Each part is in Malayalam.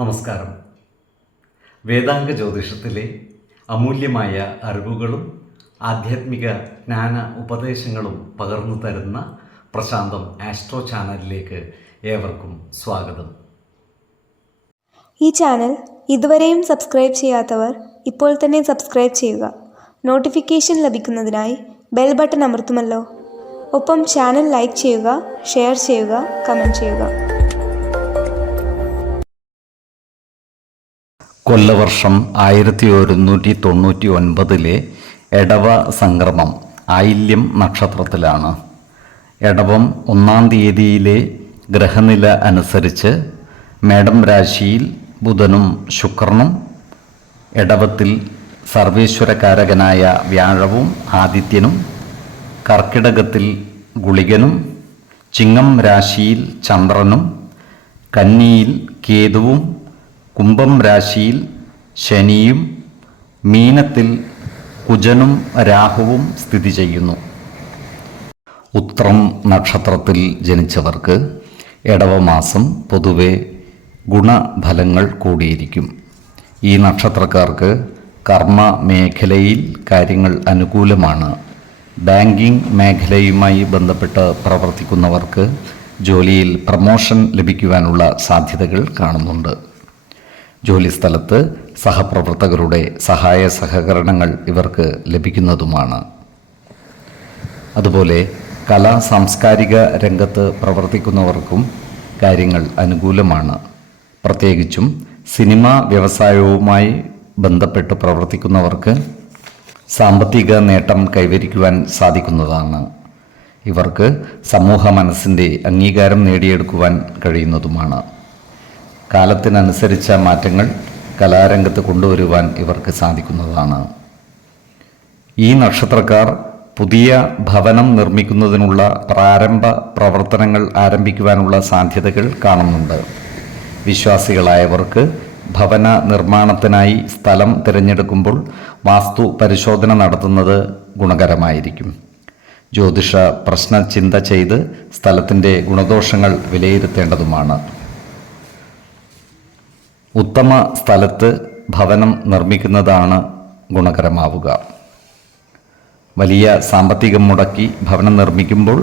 നമസ്കാരം. വേദാംഗ ജ്യോതിഷത്തിലെ അമൂല്യമായ അറിവുകളും ആധ്യാത്മിക ജ്ഞാന ഉപദേശങ്ങളും പകർന്നു തരുന്ന പ്രശാന്തം ആസ്ട്രോ ചാനലിലേക്ക് ഏവർക്കും സ്വാഗതം. ഈ ചാനൽ ഇതുവരെയും സബ്സ്ക്രൈബ് ചെയ്യാത്തവർ ഇപ്പോൾ തന്നെ സബ്സ്ക്രൈബ് ചെയ്യുക. നോട്ടിഫിക്കേഷൻ ലഭിക്കുന്നതിനായി ബെൽ ബട്ടൺ അമർത്തുമല്ലോ. ഒപ്പം ചാനൽ ലൈക്ക് ചെയ്യുക, ഷെയർ ചെയ്യുക, കമൻറ്റ് ചെയ്യുക. കൊല്ലവർഷം 1199 എടവ സംക്രമം ആയില്യം നക്ഷത്രത്തിലാണ്. എടവം 1-ാം തീയതിയിലെ ഗ്രഹനില അനുസരിച്ച് മേടം രാശിയിൽ ബുധനും ശുക്രനും, എടവത്തിൽ സർവേശ്വരകാരകനായ വ്യാഴവും ആദിത്യനും, കർക്കിടകത്തിൽ ഗുളികനും, ചിങ്ങം രാശിയിൽ ചന്ദ്രനും, കന്നിയിൽ കേതുവും, കുംഭം രാശിയിൽ ശനിയും, മീനത്തിൽ കുജനും രാഹുവും സ്ഥിതി ചെയ്യുന്നു. ഉത്രം നക്ഷത്രത്തിൽ ജനിച്ചവർക്ക് എടവമാസം പൊതുവെ ഗുണഫലങ്ങൾ കൂടിയിരിക്കും. ഈ നക്ഷത്രക്കാർക്ക് കർമ്മ മേഖലയിൽ കാര്യങ്ങൾ അനുകൂലമാണ്. ബാങ്കിംഗ് മേഖലയുമായി ബന്ധപ്പെട്ട് പ്രവർത്തിക്കുന്നവർക്ക് ജോലിയിൽ പ്രമോഷൻ ലഭിക്കുവാനുള്ള സാധ്യതകൾ കാണുന്നുണ്ട്. ജോലിസ്ഥലത്ത് സഹപ്രവർത്തകരുടെ സഹായ സഹകരണങ്ങൾ ഇവർക്ക് ലഭിക്കുന്നതുമാണ്. അതുപോലെ കലാ സാംസ്കാരിക രംഗത്ത് പ്രവർത്തിക്കുന്നവർക്കും കാര്യങ്ങൾ അനുകൂലമാണ്. പ്രത്യേകിച്ചും സിനിമാ വ്യവസായവുമായി ബന്ധപ്പെട്ട് പ്രവർത്തിക്കുന്നവർക്ക് സാമ്പത്തിക നേട്ടം കൈവരിക്കുവാൻ സാധിക്കുന്നതാണ്. ഇവർക്ക് സമൂഹ മനസ്സിൻ്റെ അംഗീകാരം നേടിയെടുക്കുവാൻ കഴിയുന്നതുമാണ്. കാലത്തിനനുസരിച്ച മാറ്റങ്ങൾ കലാരംഗത്ത് കൊണ്ടുവരുവാൻ ഇവർക്ക് സാധിക്കുന്നതാണ്. ഈ നക്ഷത്രക്കാർ പുതിയ ഭവനം നിർമ്മിക്കുന്നതിനുള്ള പ്രാരംഭ പ്രവർത്തനങ്ങൾ ആരംഭിക്കുവാനുള്ള സാധ്യതകൾ കാണുന്നുണ്ട്. വിശ്വാസികളായവർക്ക് ഭവന നിർമ്മാണത്തിനായി സ്ഥലം തിരഞ്ഞെടുക്കുമ്പോൾ വാസ്തു പരിശോധന നടത്തുന്നത് ഗുണകരമായിരിക്കും. ജ്യോതിഷ പ്രശ്നചിന്ത ചെയ്ത് സ്ഥലത്തിൻ്റെ ഗുണദോഷങ്ങൾ വിലയിരുത്തേണ്ടതുമാണ്. ഉത്തമ സ്ഥലത്ത് ഭവനം നിർമ്മിക്കുന്നതാണ് ഗുണകരമാവുക. വലിയ സാമ്പത്തികം മുടക്കി ഭവനം നിർമ്മിക്കുമ്പോൾ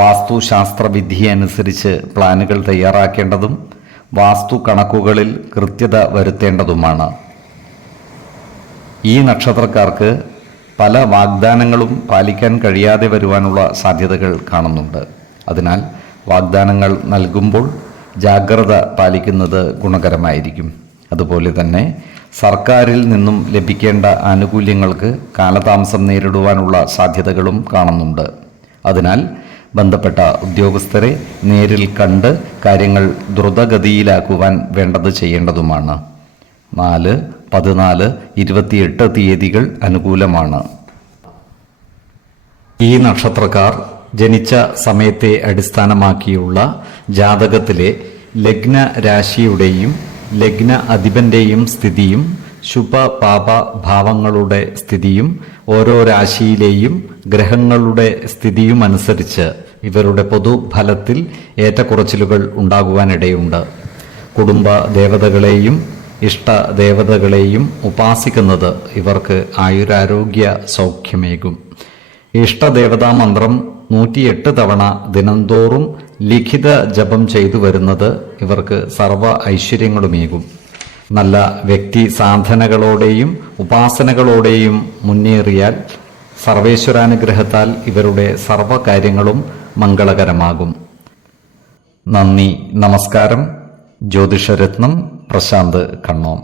വാസ്തുശാസ്ത്രവിധി അനുസരിച്ച് പ്ലാനുകൾ തയ്യാറാക്കേണ്ടതും വാസ്തു കണക്കുകളിൽ കൃത്യത വരുത്തേണ്ടതുമാണ്. ഈ നക്ഷത്രക്കാർക്ക് പല വാഗ്ദാനങ്ങളും പാലിക്കാൻ കഴിയാതെ വരുവാനുള്ള സാധ്യതകൾ കാണുന്നുണ്ട്. അതിനാൽ വാഗ്ദാനങ്ങൾ നൽകുമ്പോൾ ജാഗ്രത പാലിക്കുന്നത് ഗുണകരമായിരിക്കും. അതുപോലെ തന്നെ സർക്കാരിൽ നിന്നും ലഭിക്കേണ്ട ആനുകൂല്യങ്ങൾക്ക് കാലതാമസം നേരിടുവാനുള്ള സാധ്യതകളും കാണുന്നുണ്ട്. അതിനാൽ ബന്ധപ്പെട്ട ഉദ്യോഗസ്ഥരെ നേരിൽ കണ്ട് കാര്യങ്ങൾ ദ്രുതഗതിയിലാക്കുവാൻ വേണ്ടത് ചെയ്യേണ്ടതുമാണ്. 4, 14, 28 തീയതികൾ അനുകൂലമാണ്. ഈ നക്ഷത്രക്കാർ ജനിച്ച സമയത്തെ അടിസ്ഥാനമാക്കിയുള്ള ജാതകത്തിലെ ലഗ്ന രാശിയുടെയും ലഗ്ന അധിപന്റെയും സ്ഥിതിയും ശുഭ പാപ ഭാവങ്ങളുടെ സ്ഥിതിയും ഓരോ രാശിയിലെയും ഗ്രഹങ്ങളുടെ സ്ഥിതിയും അനുസരിച്ച് ഇവരുടെ പൊതുഫലത്തിൽ ഏറ്റക്കുറച്ചിലുകൾ ഉണ്ടാകുവാനിടയുണ്ട്. കുടുംബ ദേവതകളെയും ഇഷ്ടദേവതകളെയും ഉപാസിക്കുന്നത് ഇവർക്ക് ആയുരാരോഗ്യ സൗഖ്യമേകും. ഇഷ്ടദേവതാ മന്ത്രം 108 തവണ ദിനംതോറും ലിഖിത ജപം ചെയ്തു വരുന്നത് ഇവർക്ക് സർവ ഐശ്വര്യങ്ങളുമേകും. നല്ല വ്യക്തി സാധനകളോടെയും ഉപാസനകളോടെയും മുന്നേറിയാൽ സർവേശ്വരാനുഗ്രഹത്താൽ ഇവരുടെ സർവകാര്യങ്ങളും മംഗളകരമാകും. നന്ദി, നമസ്കാരം. ജ്യോതിഷരത്നം പ്രശാന്ത് കണ്ണോം.